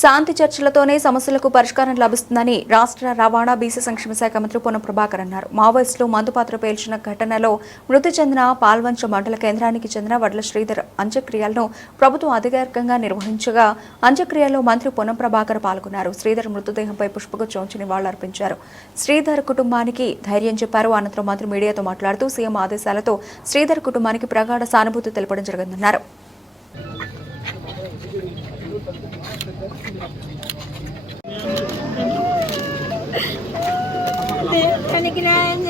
శాంతి చర్చలతోనే సమస్యలకు పరిష్కారం లభిస్తుందని రాష్ట్ర రవాణా బీసీ సంక్షేమ శాఖ మంత్రి పొన్నం ప్రభాకర్ అన్నారు. మావోయిస్టులు మందుపాత్ర పేల్చిన ఘటనలో మృతి చెందిన పాల్వంచ మండల కేంద్రానికి చెందిన వడ్ల శ్రీధర్ అంత్యక్రియలను ప్రభుత్వం అధికారికంగా నిర్వహించగా అంత్యక్రియల్లో మంత్రి పొన్నం ప్రభాకర్ పాల్గొన్నారు. శ్రీధర్ మృతదేహంపై పుష్పగుచ్చం ఉంచి నివాళులర్పించారు. శ్రీధర్ కుటుంబానికి ధైర్యం చెప్పారు. అనంతరం మంత్రి మీడియాతో మాట్లాడుతూ సీఎం ఆదేశాలతో శ్రీధర్ కుటుంబానికి ప్రగాఢ సానుభూతి తెలపడం జరిగిందన్నారు. తనకి న్యాయం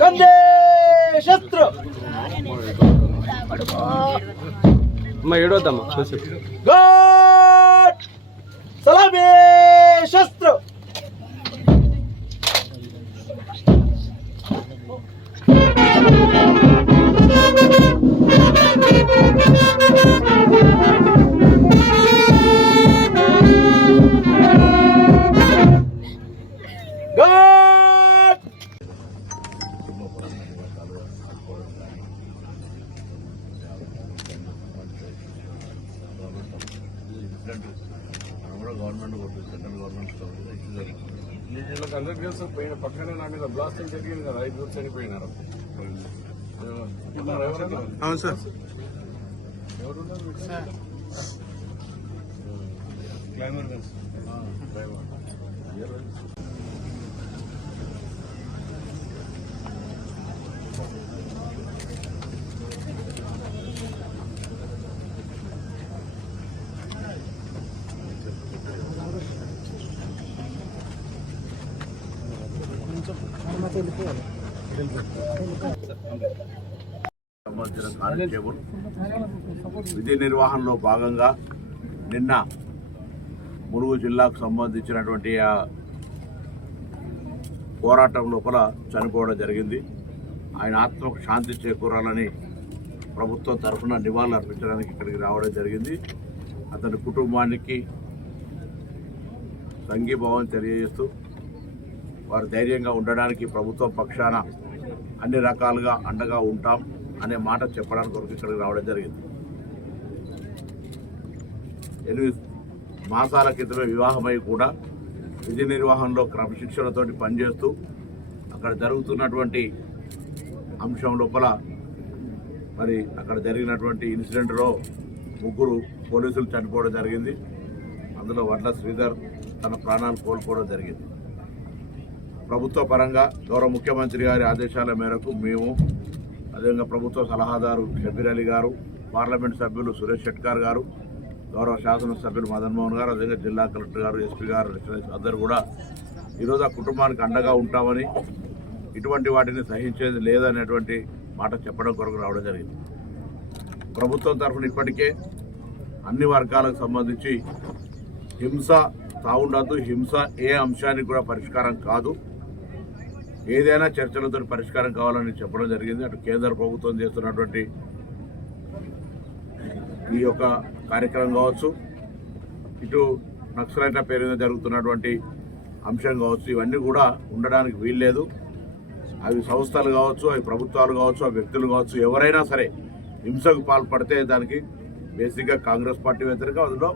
कंदे शस्त्र ఏడోద్దమ్మా చూసి गॉड सलामी शस्त्र అందరికీ పక్కనే నా మీద బ్లాస్టింగ్ జరిగింది కదా, 5 రోజులు చనిపోయినారు. అవును సార్. ఎవరున్నారు సంబంధించిన కానిస్టేబుల్ విధి నిర్వహణలో భాగంగా నిన్న ములుగు జిల్లాకు సంబంధించినటువంటి ఆ పోరాటం లోపల చనిపోవడం జరిగింది. ఆయన ఆత్మకు శాంతి చేకూరాలని ప్రభుత్వం తరఫున నివాళులు అర్పించడానికి ఇక్కడికి రావడం జరిగింది. అతని కుటుంబానికి సంఘీభావం తెలియజేస్తూ వారు ధైర్యంగా ఉండడానికి ప్రభుత్వం పక్షాన అన్ని రకాలుగా అండగా ఉంటాం అనే మాట చెప్పడానికి కొరకు ఇక్కడికి రావడం జరిగింది. 8 మాసాల క్రితమే వివాహమై కూడా విధి నిర్వహణలో క్రమశిక్షణతో పనిచేస్తూ అక్కడ జరుగుతున్నటువంటి అంశం లోపల మరి అక్కడ జరిగినటువంటి ఇన్సిడెంట్లో 3 పోలీసులు చనిపోవడం జరిగింది. అందులో వడ్ల శ్రీధర్ తన ప్రాణాలు కోల్పోవడం జరిగింది. ప్రభుత్వ పరంగా గౌరవ ముఖ్యమంత్రి గారి ఆదేశాల మేరకు మేము, అదేవిధంగా ప్రభుత్వ సలహాదారు షబీర్ అలీ గారు, పార్లమెంట్ సభ్యులు సురేష్ షెట్కార్ గారు, గౌరవ శాసనసభ్యులు మదన్ మోహన్ గారు, అదేవిధంగా జిల్లా కలెక్టర్ గారు, ఎస్పీ గారు అందరూ కూడా ఈరోజు ఆ కుటుంబానికి అండగా ఉంటామని, ఇటువంటి వాటిని సహించేది లేదనేటువంటి మాట చెప్పడం కొరకు రావడం జరిగింది. ప్రభుత్వం తరఫున ఇప్పటికే అన్ని వర్గాలకు సంబంధించి హింస తావుండద్దు, హింస ఏ అంశానికి కూడా పరిష్కారం కాదు, ఏదైనా చర్చలతో పరిష్కారం కావాలని చెప్పడం జరిగింది. అటు కేంద్ర ప్రభుత్వం చేస్తున్నటువంటి ఈ యొక్క కార్యక్రమం కావచ్చు, ఇటు నక్సలైట్ల పేరు మీద జరుగుతున్నటువంటి అంశం కావచ్చు, ఇవన్నీ కూడా ఉండడానికి వీల్లేదు. అవి సంస్థలు కావచ్చు, అవి ప్రభుత్వాలు కావచ్చు, ఆ వ్యక్తులు కావచ్చు, ఎవరైనా సరే హింసకు పాల్పడితే దానికి బేసిక్గా కాంగ్రెస్ పార్టీ వ్యతిరేకం. అందులో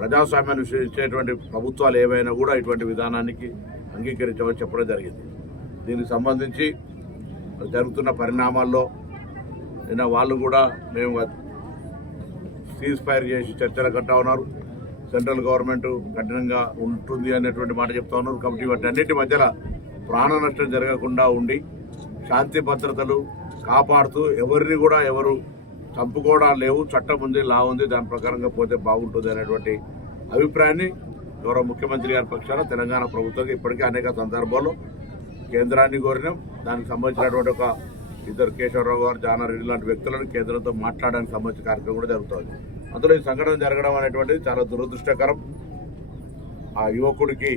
ప్రజాస్వామ్యాన్ని విశ్వసించేటువంటి ప్రభుత్వాలు ఏవైనా కూడా ఇటువంటి విధానానికి అంగీకరించమని చెప్పడం జరిగింది. దీనికి సంబంధించి జరుగుతున్న పరిణామాల్లో నిన్న వాళ్ళు కూడా మేము సీజ్ ఫైర్ చేసి చర్చలు కట్టా ఉన్నారు. సెంట్రల్ గవర్నమెంట్ కఠినంగా ఉంటుంది అనేటువంటి మాట చెప్తా ఉన్నారు. కాబట్టి వాటన్నిటి మధ్యలో ప్రాణ నష్టం జరగకుండా ఉండి శాంతి భద్రతలు కాపాడుతూ ఎవరిని కూడా ఎవరు చంపుకోవడం లేవు, చట్టం ఉంది, లా ఉంది, దాని ప్రకారంగా పోతే బాగుంటుంది అనేటువంటి అభిప్రాయాన్ని గౌరవ ముఖ్యమంత్రి గారి పక్షాన తెలంగాణ ప్రభుత్వం ఇప్పటికే అనేక సందర్భాల్లో కేంద్రాన్ని కోరినాం. దానికి సంబంధించినటువంటి ఒక 2 కేశవరావు గారు, జానారెడ్డి లాంటి వ్యక్తులను కేంద్రంతో మాట్లాడడానికి సంబంధించిన కార్యక్రమం కూడా జరుగుతుంది. అందులో ఈ సంఘటన జరగడం అనేటువంటిది చాలా దురదృష్టకరం. ఆ యువకుడికి